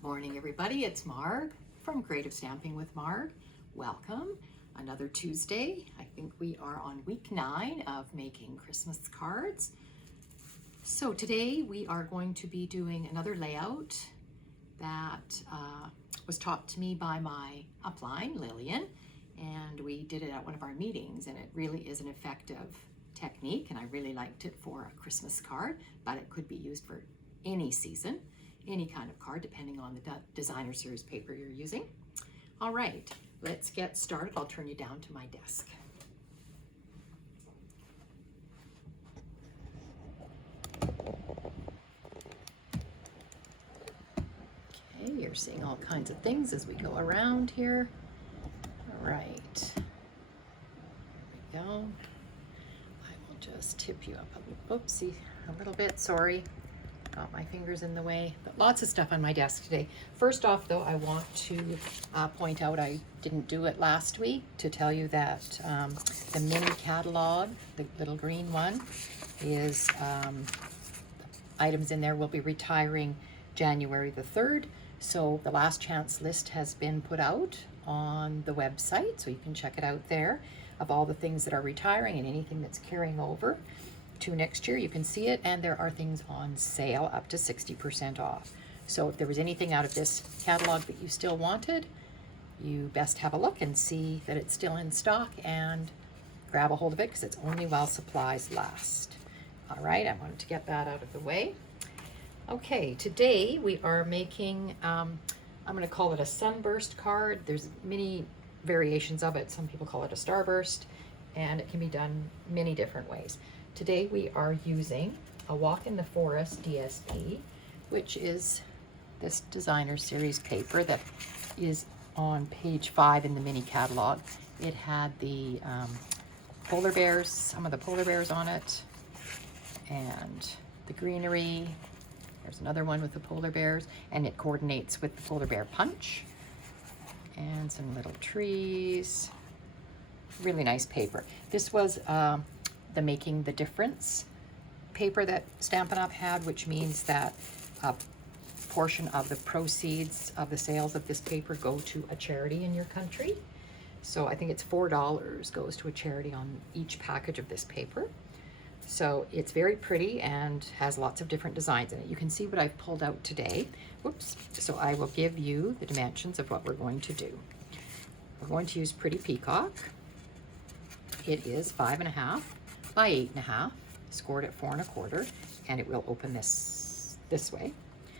Good morning, everybody. It's Marg from Creative Stamping with Marg. Welcome. Another Tuesday. I think we are on week 9 of making Christmas cards. So today we are going to be doing another layout that was taught to me by my upline, Lillian, and we did it at one of our meetings, and it really is an effective technique, and I really liked it for a Christmas card, but it could be used for any season, any kind of card, depending on the designer series paper you're using. All right, let's get started. I'll turn you down to my desk. Okay, you're seeing all kinds of things as we go around here. All right, there we go. I will just tip you up a little bit, sorry. Got my fingers in the way, but lots of stuff on my desk today. First off, though, I want to point out I didn't do it last week to tell you that the mini catalog, the little green one, is items in there will be retiring January the 3rd. So the last chance list has been put out on the website, so you can check it out there, of all the things that are retiring and anything that's carrying over to next year. You can see it, and there are things on sale up to 60% off. So if there was anything out of this catalog that you still wanted, you best have a look and see that it's still in stock and grab a hold of it, because it's only while supplies last. All right, I wanted to get that out of the way. Okay, today we are making, I'm going to call it a Sunburst card. There's many variations of it. Some people call it a Starburst, and it can be done many different ways. Today we are using a Walk in the Forest DSP, which is this designer series paper that is on page 5 in the mini catalog. It had the polar bears, some of the polar bears on it, and the greenery. There's another one with the polar bears, and it coordinates with the polar bear punch, and some little trees. Really nice paper. This was the Making the Difference paper that Stampin' Up! Had, which means that a portion of the proceeds of the sales of this paper go to a charity in your country. So I think it's $4 goes to a charity on each package of this paper. So it's very pretty and has lots of different designs in it. You can see what I've pulled out today. Whoops. So I will give you the dimensions of what we're going to do. We're going to use Pretty Peacock. It is 5.5 by 8.5, scored at 4 1/4, and it will open this way.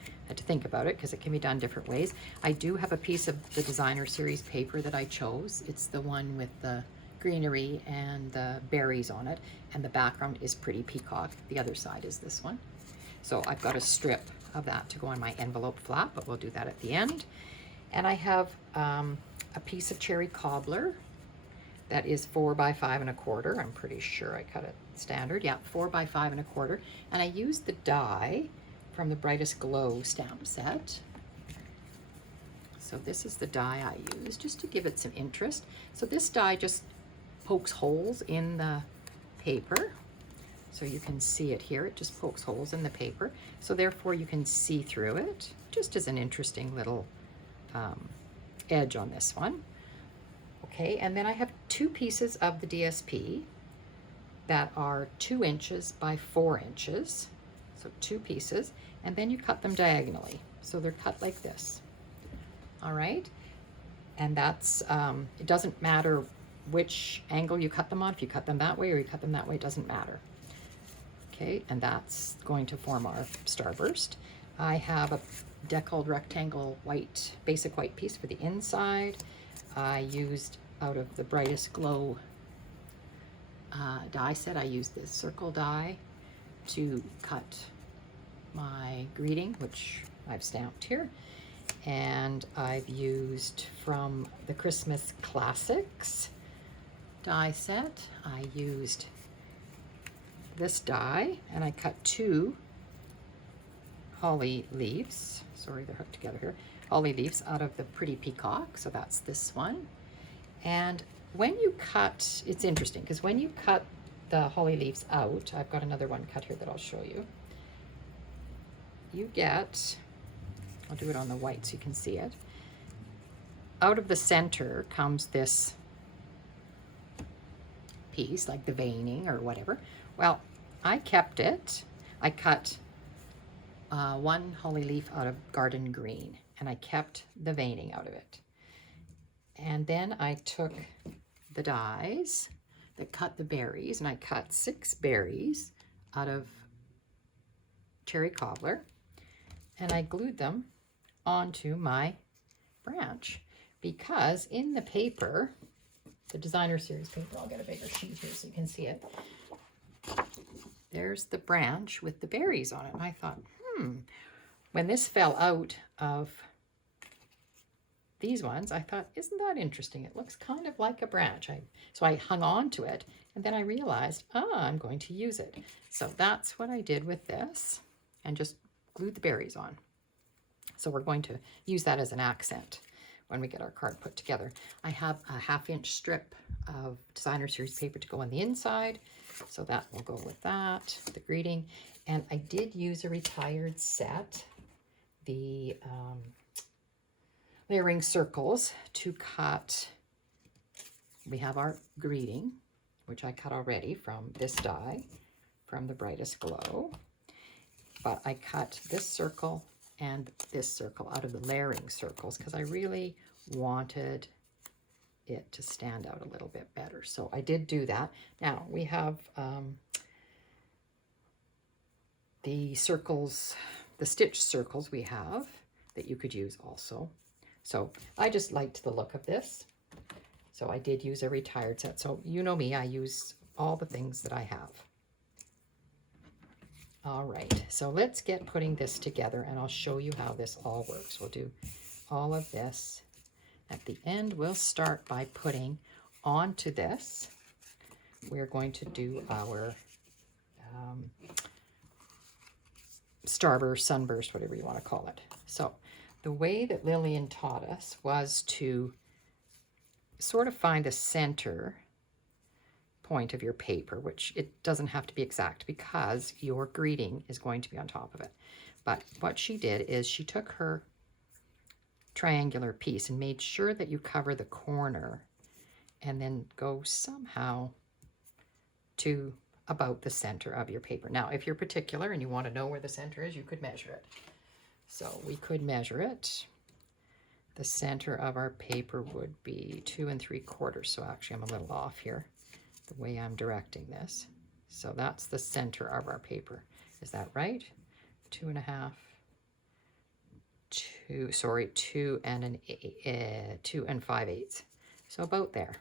I had to think about it because it can be done different ways. I do have a piece of the designer series paper that I chose. It's the one with the greenery and the berries on it, and the background is Pretty Peacock. The other side is this one. So I've got a strip of that to go on my envelope flap, but we'll do that at the end. And I have a piece of cherry cobbler that is 4 by 5 1/4. I'm pretty sure I cut it standard. Yeah, 4 by 5 1/4. And I used the die from the Brightest Glow stamp set. So this is the die I used just to give it some interest. So this die just pokes holes in the paper. So you can see it here. It just pokes holes in the paper. So therefore you can see through it, just as an interesting little edge on this one. Okay, and then I have 2 pieces of the DSP that are 2 inches by 4 inches. So 2 pieces, and then you cut them diagonally. So they're cut like this. All right, and that's, it doesn't matter which angle you cut them on. If you cut them that way or you cut them that way, it doesn't matter. Okay, and that's going to form our Starburst. I have a deckled rectangle white, basic white piece for the inside. I used out of the Brightest Glow die set, I used this circle die to cut my greeting, which I've stamped here. And I've used from the Christmas Classics die set, I used this die, and I cut 2 holly leaves. Sorry, they're hooked together here. Holly leaves out of the Pretty Peacock, so that's this one. And when you cut, it's interesting because when you cut the holly leaves out, I've got another one cut here that I'll show you. You get I'll do it on the white so you can see it. Out of the center comes this piece, like the veining or whatever. Well, I kept it. I cut one holly leaf out of garden green, and I kept the veining out of it. And then I took the dies that cut the berries, and I cut 6 berries out of cherry cobbler, and I glued them onto my branch, because in the paper, the designer series paper, I'll get a bigger sheet here so you can see it, there's the branch with the berries on it. And I thought, when this fell out of these ones, I thought, isn't that interesting? It looks kind of like a branch. So I hung on to it, and then I realized, I'm going to use it. So that's what I did with this, and just glued the berries on. So we're going to use that as an accent when we get our card put together. I have a 1/2-inch strip of designer series paper to go on the inside, so that will go with that, the greeting. And I did use a retired set, the layering circles to cut. We have our greeting, which I cut already from this die, from the Brightest Glow. But I cut this circle and this circle out of the layering circles because I really wanted it to stand out a little bit better. So I did do that. Now we have the circles, the stitch circles we have that you could use also. So I just liked the look of this. So I did use a retired set. So you know me, I use all the things that I have. All right, so let's get putting this together, and I'll show you how this all works. We'll do all of this. At the end, we'll start by putting onto this. We're going to do our starburst, sunburst, whatever you want to call it. So the way that Lillian taught us was to sort of find the center point of your paper, which it doesn't have to be exact because your greeting is going to be on top of it. But what she did is she took her triangular piece and made sure that you cover the corner and then go somehow to about the center of your paper. Now, if you're particular and you want to know where the center is, you could measure it. So we could measure it. The center of our paper would be 2 3/4. So actually I'm a little off here, the way I'm directing this. So that's the center of our paper. Is that right? 2 1/2, 2 and 5/8. So about there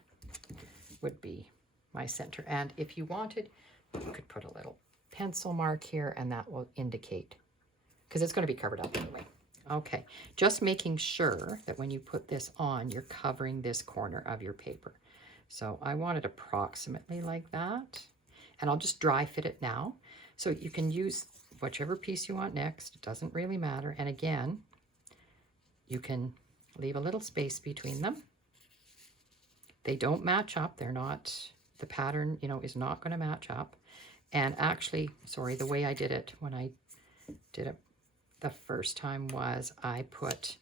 would be my center. And if you wanted, you could put a little pencil mark here, and that will indicate, because it's going to be covered up anyway. Okay, just making sure that when you put this on, you're covering this corner of your paper. So I want it approximately like that, and I'll just dry fit it now. So you can use whichever piece you want next. It doesn't really matter. And again, you can leave a little space between them. They don't match up. They're not, the pattern, is not going to match up. And actually, sorry, the way I did it when I did it the first time was I put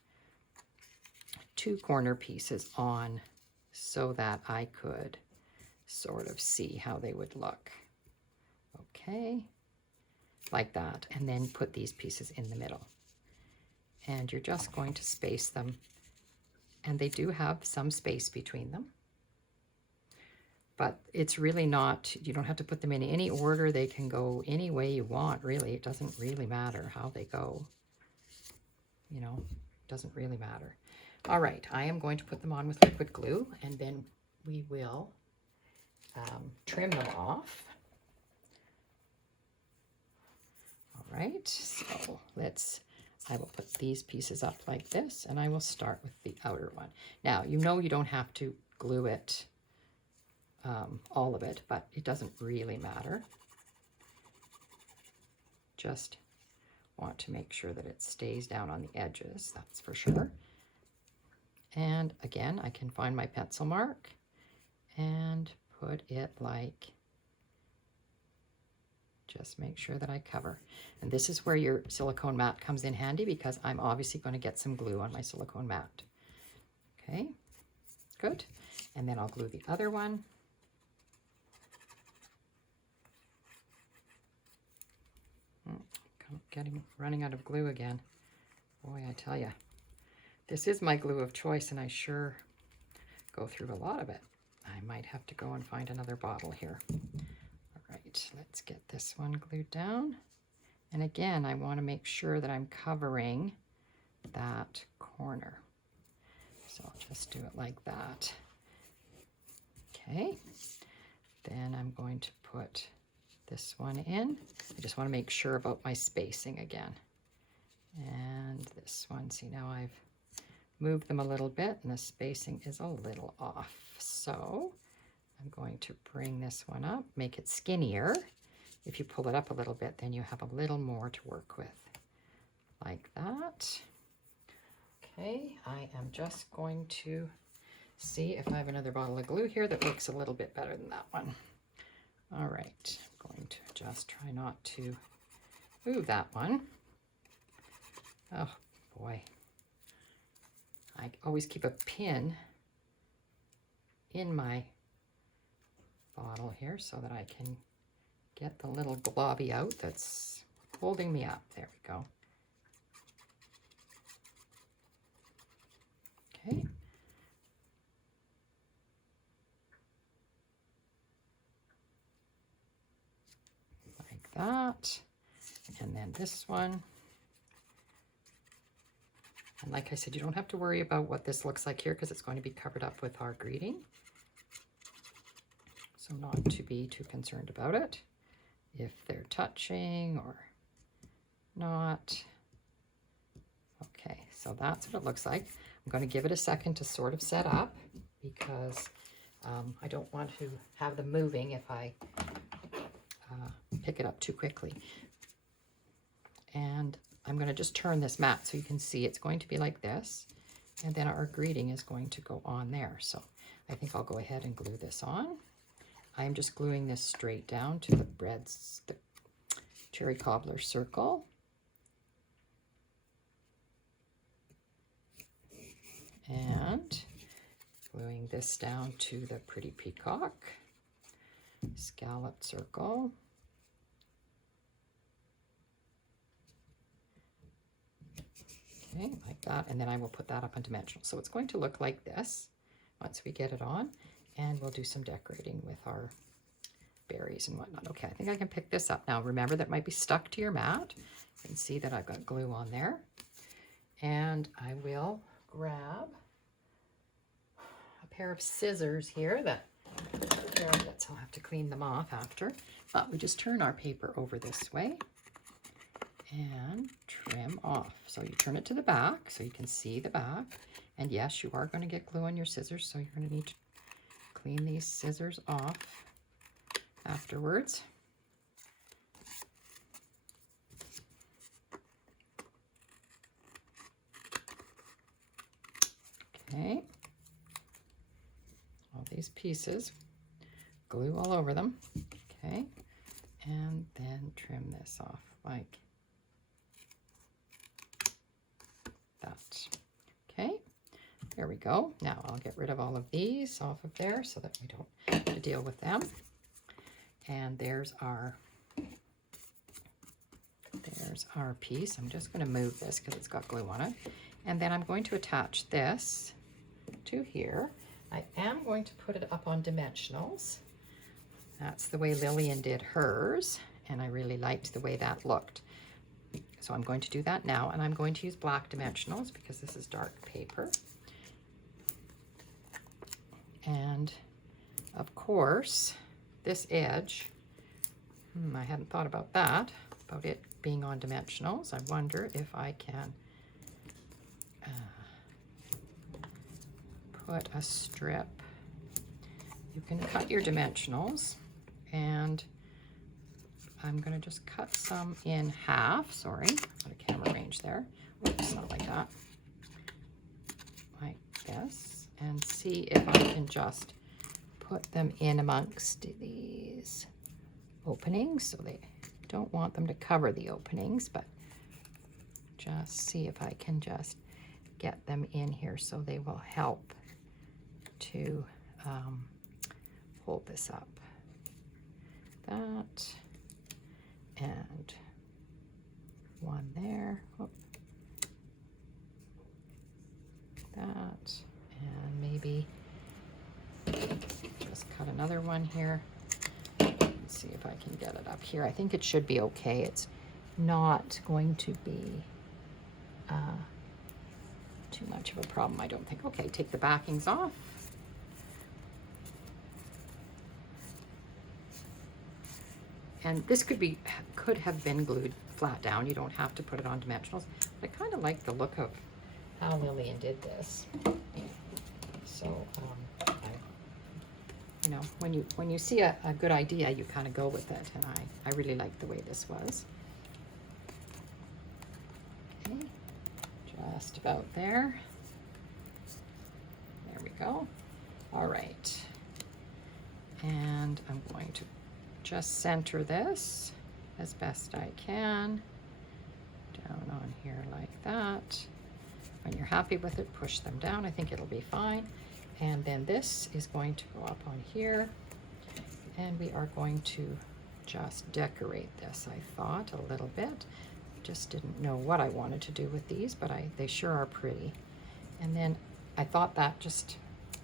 2 corner pieces on so that I could sort of see how they would look. Okay, like that. And then put these pieces in the middle. And you're just going to space them. And they do have some space between them. But it's really not, you don't have to put them in any order. They can go any way you want, really. It doesn't really matter how they go. It doesn't really matter. All right, I am going to put them on with liquid glue, and then we will trim them off. All right, so I will put these pieces up like this, and I will start with the outer one. Now, you don't have to glue it, all of it, but it doesn't really matter. Just want to make sure that it stays down on the edges, that's for sure. And again, I can find my pencil mark and put it like just make sure that I cover. And this is where your silicone mat comes in handy, because I'm obviously going to get some glue on my silicone mat. Okay, good. And then I'll glue the other one. Running out of glue again. Boy, I tell you, this is my glue of choice, and I sure go through a lot of it. I might have to go and find another bottle here. All right, let's get this one glued down. And again, I want to make sure that I'm covering that corner. So I'll just do it like that. Okay, then I'm going to put this one in. I just want to make sure about my spacing again. And this one, see, now I've moved them a little bit and the spacing is a little off. So I'm going to bring this one up, make it skinnier. If you pull it up a little bit, then you have a little more to work with, like that. Okay, I am just going to see if I have another bottle of glue here that looks a little bit better than that one. All right, I'm going to just try not to move that one. Oh boy, I always keep a pin in my bottle here so that I can get the little globby out that's holding me up. There we go. Okay. Like that. And then this one. And like I said, you don't have to worry about what this looks like here because it's going to be covered up with our greeting. So not to be too concerned about it, if they're touching or not. Okay, so that's what it looks like. I'm going to give it a second to sort of set up because I don't want to have them moving if I pick it up too quickly. And I'm going to just turn this mat so you can see it's going to be like this. And then our greeting is going to go on there. So I think I'll go ahead and glue this on. I'm just gluing this straight down to the cherry cobbler circle. And gluing this down to the pretty peacock scallop circle. Okay, like that, and then I will put that up on dimensional. So it's going to look like this once we get it on, and we'll do some decorating with our berries and whatnot. Okay, I think I can pick this up now. Remember, that might be stuck to your mat. You can see that I've got glue on there. And I will grab a pair of scissors here I'll have to clean them off after. But we just turn our paper over this way and trim off. So you turn it to the back so you can see the back. And yes, you are going to get glue on your scissors, so you're going to need to clean these scissors off afterwards. Okay. All these pieces, glue all over them. Okay. And then trim this off like that. Okay, there we go. Now I'll get rid of all of these off of there so that we don't have to deal with them. And there's our piece. I'm just going to move this because it's got glue on it. And then I'm going to attach this to here. I am going to put it up on dimensionals. That's the way Lillian did hers, and I really liked the way that looked. So I'm going to do that now, and I'm going to use black dimensionals because this is dark paper. And of course, this edge, I hadn't thought about that, about it being on dimensionals. I wonder if I can put a strip. You can cut your dimensionals, and I'm going to just cut some in half. Sorry, out of camera range there. Oops, not like that. Like this, and see if I can just put them in amongst these openings so they Don't want them to cover the openings, but just see if I can just get them in here so they will help to hold this up. That, and one there. Whoop. That, and maybe just cut another one here. Let's see if I can get it up here. I think it should be okay. It's not going to be too much of a problem, I don't think. Okay, take the backings off. And this could have been glued flat down. You don't have to put it on dimensionals. But I kind of like the look of how Lillian did this. So, you know, when you see a good idea, you kind of go with it. And I really like the way this was. Okay, just about there. There we go. All right. And I'm going to just center this as best I can down on here like that. When you're happy with it, push them down. I think it'll be fine. And then this is going to go up on here, and we are going to just decorate this, I thought, a little bit. Just didn't know what I wanted to do with these, but they sure are pretty. And then I thought that just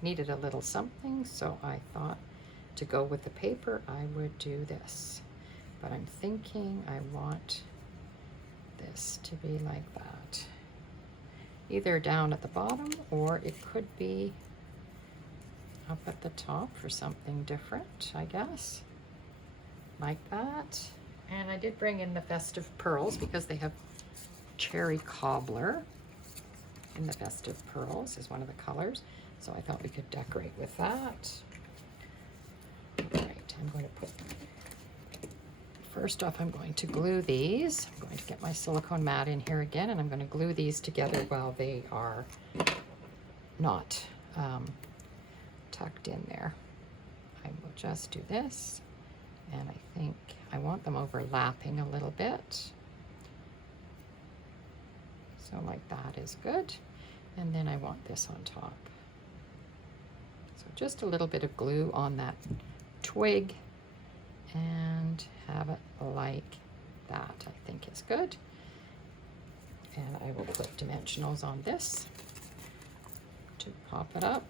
needed a little something, so I thought to go with the paper, I would do this. But I'm thinking I want this to be like that. Either down at the bottom, or it could be up at the top for something different, I guess. Like that. And I did bring in the Festive Pearls because they have Cherry Cobbler in the Festive Pearls is one of the colors. So I thought we could decorate with that. Right, I'm going to put, first off, I'm going to glue these. I'm going to get my silicone mat in here again, and I'm going to glue these together while they are not tucked in there. I will just do this, and I think I want them overlapping a little bit. So like that is good. And then I want this on top. So just a little bit of glue on that twig and have it like that, I think is good. And I will put dimensionals on this to pop it up.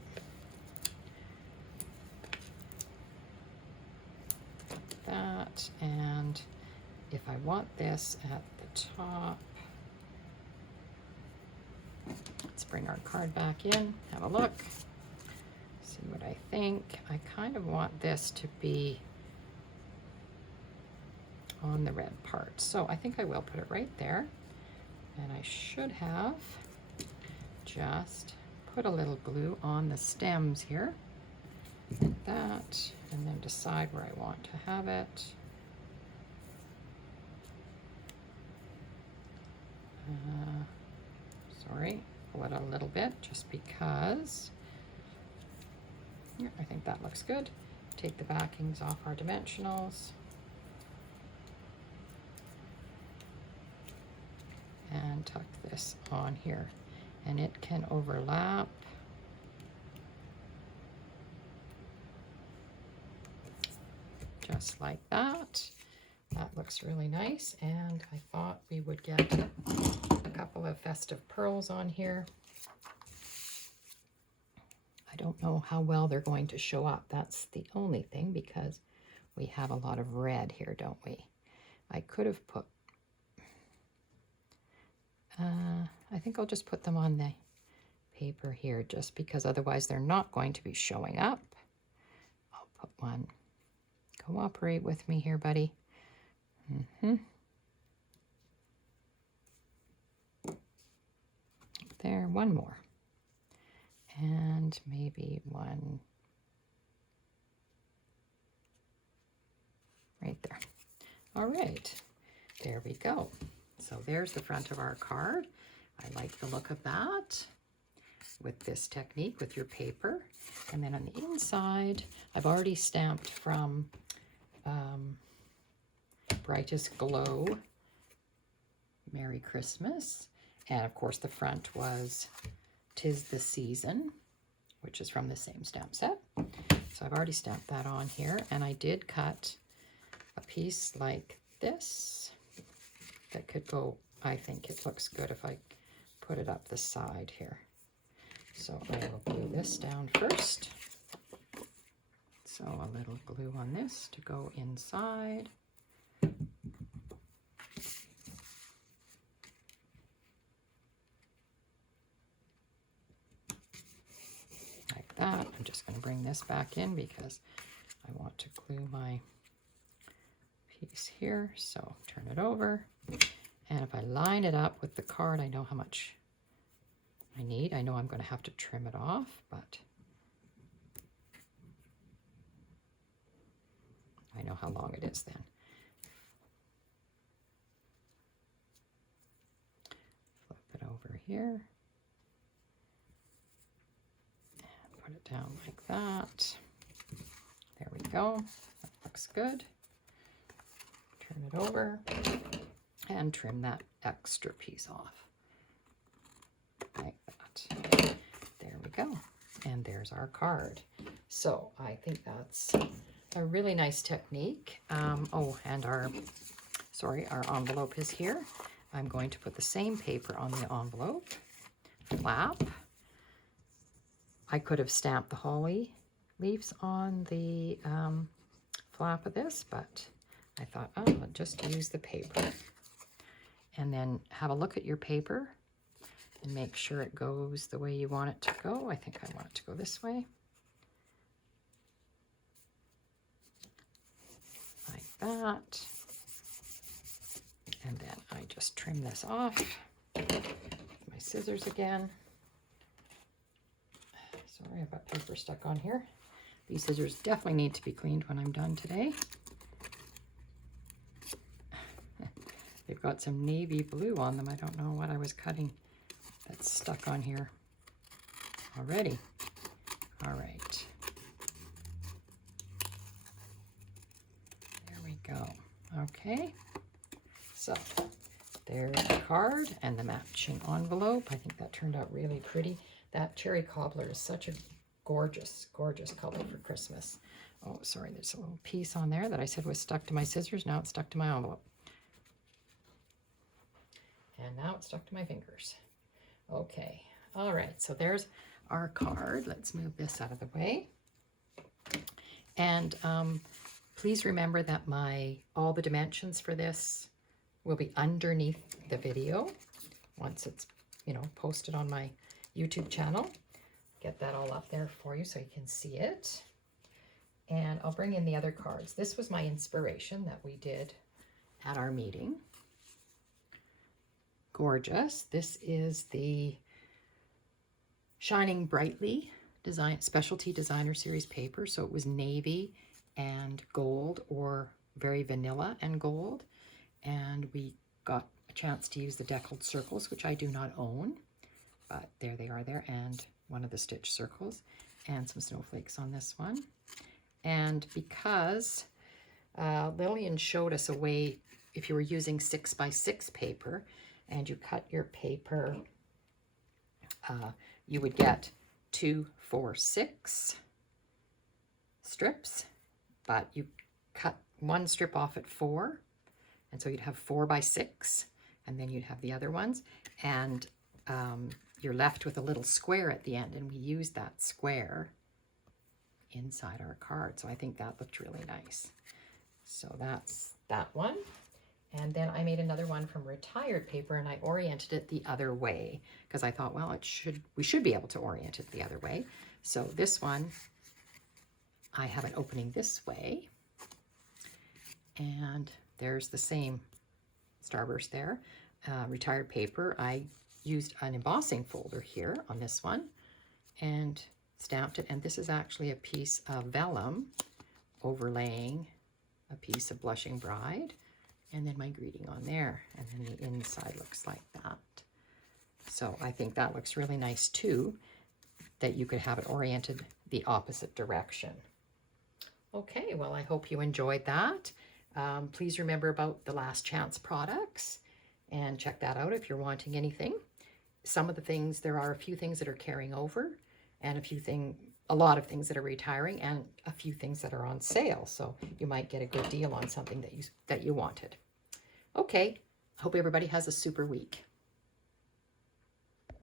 Like that, and if I want this at the top, let's bring our card back in, have a look. See what I think. I kind of want this to be on the red part. So I think I will put it right there. And I should have just put a little glue on the stems here. Like that. And then decide where I want to have it. Sorry, pull it out a little bit just because. Yeah, I think that looks good. Take the backings off our dimensionals. And tuck this on here. And it can overlap. Just like that. That looks really nice. And I thought we would get a couple of Festive Pearls on here. I don't know how well they're going to show up. That's the only thing, because we have a lot of red here, don't we? I could have put, I think I'll just put them on the paper here, just because otherwise they're not going to be showing up. I'll put one. Cooperate with me here, buddy. There, one more. And maybe one right there. All right, there we go. So there's the front of our card. I like the look of that with this technique with your paper. And then on the inside, I've already stamped from Brightest Glow, Merry Christmas. And of course the front was 'Tis the Season, which is from the same stamp set. So I've already stamped that on here, and I did cut a piece like this that could go, I think it looks good if I put it up the side here. So I will glue this down first. So a little glue on this to go inside. Like that. I'm just going to bring this back in because I want to glue my piece here. So turn it over. And if I line it up with the card, I know how much I need. I know I'm going to have to trim it off, but I know how long it is then. Flip it over here. And put it down like that. There we go. That looks good. Turn it over and trim that extra piece off. Like that. There we go. And there's our card. So I think that's a really nice technique. Oh, and our envelope is here. I'm going to put the same paper on the envelope flap. I could have stamped the holly leaves on the flap of this, but I thought, oh, I'll just use the paper. And then have a look at your paper and make sure it goes the way you want it to go. I think I want it to go this way. Like that. And then I just trim this off. My scissors again. Sorry, I've got paper stuck on here. These scissors definitely need to be cleaned when I'm done today. They've got some navy blue on them. I don't know what I was cutting that's stuck on here already. All right. There we go. Okay. So there's the card and the matching envelope. I think that turned out really pretty. That cherry cobbler is such a gorgeous, gorgeous color for Christmas. Oh, sorry, there's a little piece on there that I said was stuck to my scissors. Now it's stuck to my envelope. And now it's stuck to my fingers. Okay, all right, so there's our card. Let's move this out of the way. And please remember that all the dimensions for this will be underneath the video once it's, posted on my YouTube channel. Get that all up there for you so you can see it. And I'll bring in the other cards. This was my inspiration that we did at our meeting. Gorgeous. This is the Shining Brightly Specialty Designer Series paper. So it was navy and gold, or very vanilla and gold. And we got a chance to use the deckled circles, which I do not own. But there they are there, and one of the stitch circles, and some snowflakes on this one. And because Lillian showed us a way, if you were using 6x6 paper, and you cut your paper, you would get 2, 4, 6 strips, but you cut one strip off at 4, and so you'd have 4x6, and then you'd have the other ones, and you're left with a little square at the end, and we used that square inside our card. So I think that looked really nice. So that's that one. And then I made another one from retired paper, and I oriented it the other way because I thought, well, we should be able to orient it the other way. So this one, I have an opening this way, and there's the same starburst there. Retired paper, I used an embossing folder here on this one and stamped it, and this is actually a piece of vellum overlaying a piece of Blushing Bride, and then my greeting on there, and then the inside looks like that. So I think that looks really nice too, that you could have it oriented the opposite direction. Okay, well, I hope you enjoyed that. Please remember about the last chance products and check that out if you're wanting anything. Some of the things, there are a few things that are carrying over and a lot of things that are retiring and a few things that are on sale. So you might get a good deal on something that you wanted. Okay, hope everybody has a super week.